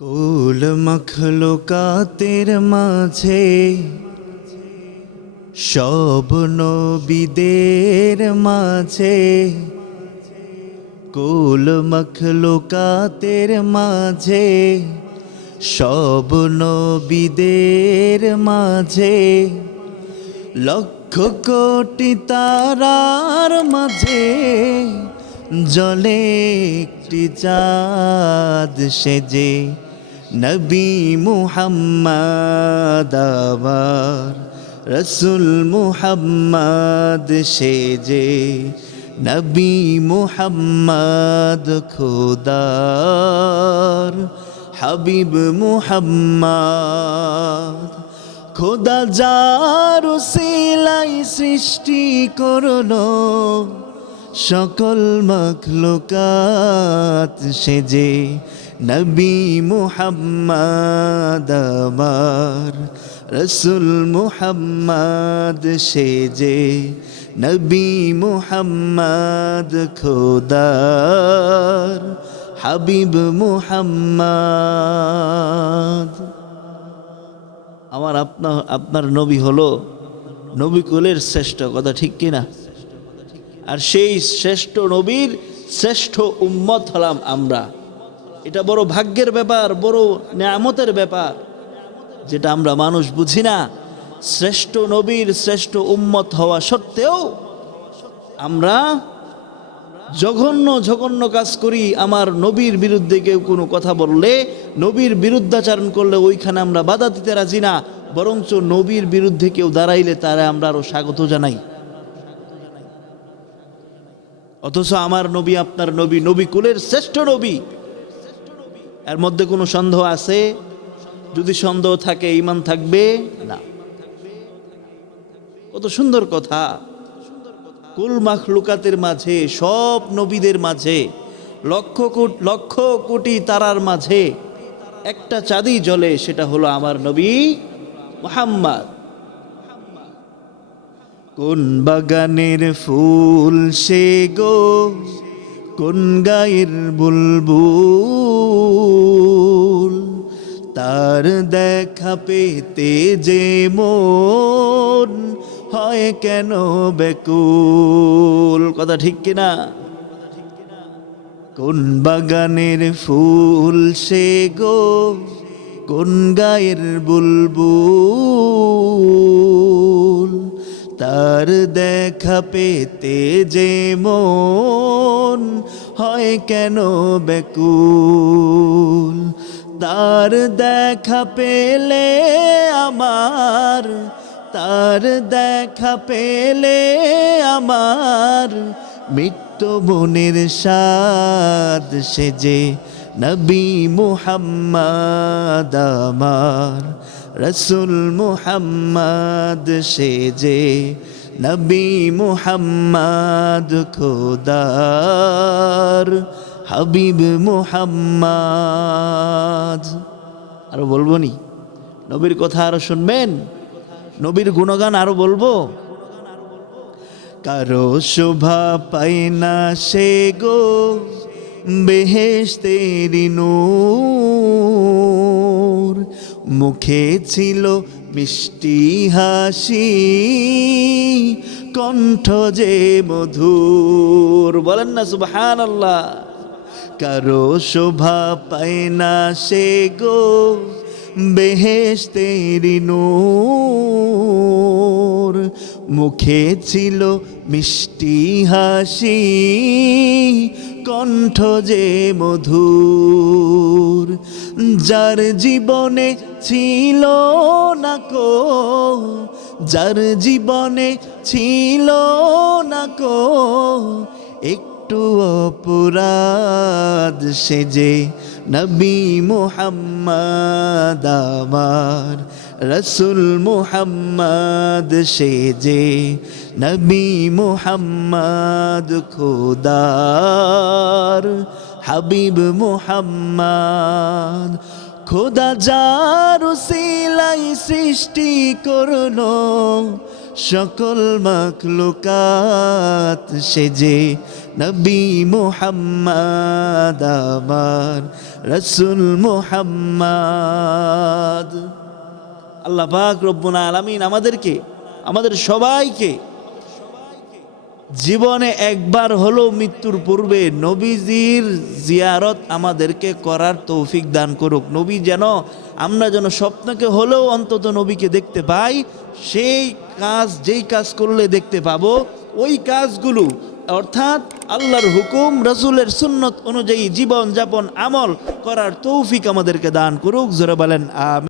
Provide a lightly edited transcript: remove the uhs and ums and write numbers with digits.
কুল মখলুকাতের মাঝে সব নবীদের মাঝে, কুল মখলুকাতের মাঝে সব নবীদের মাঝে, লক্ষ কোটি তারার মাঝে জ্বলে একটি চাঁদ সেজে। নবী মুহাম্মদ আমার রসুল মুহাম্মদ সেজে, নবী মুহাম্মদ খোদার হাবিব মুহাম্মদ। খোদা যার উসিলাই সৃষ্টি করলো সকল মখলুকাত সেজে, নবী মুহাম্মদ আমার রসুল মুহাম্মদ সেজে, নবী মুহাম্মদ খোদার হাবিব মুহাম্মদ। আমার আপনার নবী হলো নবী কুলের শ্রেষ্ঠ, কথা ঠিক কিনা? আর সেই শ্রেষ্ঠ নবীর শ্রেষ্ঠ উম্মত হলাম আমরা। এটা বড় ভাগ্যের ব্যাপার, বড় নেয়ামতের ব্যাপার, যেটা আমরা মানুষ বুঝি না। শ্রেষ্ঠ নবীর শ্রেষ্ঠ উম্মত হওয়া সত্ত্বেও আমরা জঘন্য জঘন্য কাজ করি। আমার নবীর বিরুদ্ধে কেউ কোনো কথা বললে, নবীর বিরুদ্ধাচারণ করলে ওইখানে আমরা বাধা দিতে রাজি না, বরঞ্চ নবীর বিরুদ্ধে কেউ দাঁড়াইলে তারা আমরা আরো স্বাগত জানাই। অথচ আমার নবী আপনার নবী নবী কুলের শ্রেষ্ঠ নবী। এর মধ্যে কোনো সন্দেহ আছে? যদি সন্দেহ থাকে ঈমান থাকবে না। কত সুন্দর কথা! কুল মাখলুকাতের মাঝে, সব নবীদের মাঝে, লক্ষ কোটি তারার মাঝে একটা চাঁদই জ্বলে, সেটা হলো আমার নবী মুহাম্মদ। কোন বাগানের ফুল সে গো, কোন গায়ের বুলবুল, তার দেখা পেতে যে মন হয় কেন বেকুল, কথা ঠিক কিনা? কোন বাগানের ফুল সে গো, কোন গায়ের বুলবুল, তার দেখা পেতে যে মন হয় কেন বেকুল। তার দেখা পেলে আমার, তার দেখা পেলে আমার মৃত্যু মনের সাদ সেজে, নবী মুহাম্মদ আমার রসুল মুহাম্মদ সেজে, নবী মুহাম্মদ খোদার হাবিব মুহাম্মদ। আরো বলবো নি? নবীর কথা আরো শুনবেন? নবীর গুণগান আরো বলবো? কারো শোভা পায় না সে গো, বেহেশতেরি নূর, মুখে ছিল মিষ্টি হাসি, কণ্ঠ যে মধুর। বলেন না সুবহানাল্লাহ। কারো শোভা পায় না সে গো, বেহেশতেরি নূর, মুখে ছিল মিষ্টি হাসি, কণ্ঠ যে মধুর। যার জীবনে ছিল না কো, যার জীবনে ছিল না কো একটু অপরাধ সেজে, নবী মুহাম্মদ আমার রসুল মুহাম্মদ সেজে, নবী মুহাম্মদ খোদার হাবিব মুহাম্মদ। খোদা যার উসিলাই সৃষ্টি করলো সকল মখলুকাত সেজে, নবী মুহাম্মদ আমার রাসূল মুহাম্মদ। আল্লাহ পাক রব্বুল আলামিন আমাদেরকে, আমাদের সবাইকে জীবনে একবার হলো মৃত্যুর পূর্বে নবীজির জিয়ারত আমাদেরকে করার তৌফিক দান করুক। নবী যেন, আমরা যেন স্বপ্নকে হলেও অন্তত নবীকে দেখতে পাই। সেই কাজ, যেই কাজ করলে দেখতে পাবো, ওই কাজগুলো অর্থাৎ আল্লাহর হুকুম, রাসূলের সুন্নত অনুযায়ী জীবন যাপন আমল করার তৌফিক আমাদেরকে দান করুক। জোরে বলেন আমিন।